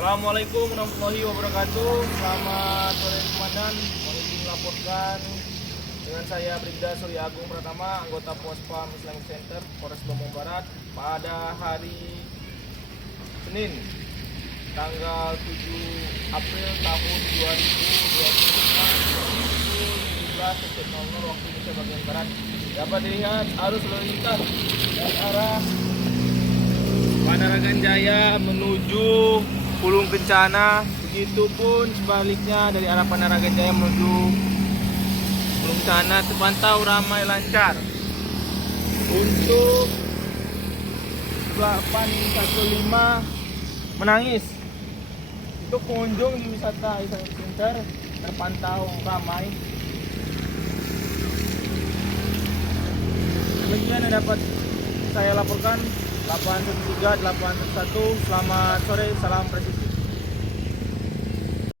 Assalamualaikum warahmatullahi wabarakatuh. Selamat sore komandan. Mohon izin melaporkan dengan saya Brigda Surya Agung Pratama, anggota Pospam Islamic Center Polres Lombok Barat pada hari Senin tanggal 7 April tahun 2025 17.00 waktu Indonesia bagian Barat dapat dilihat arus lalu lintas dari arah Panaragan Jaya menuju Pulung Kencana, begitupun sebaliknya dari arah Panaragan Jaya menuju Pulung Kencana terpantau ramai lancar. Untuk 815 Menangis, untuk pengunjung di wisata Islamic Center terpantau ramai. Demikian yang dapat saya laporkan. 813, 811, selamat sore, salam presisi.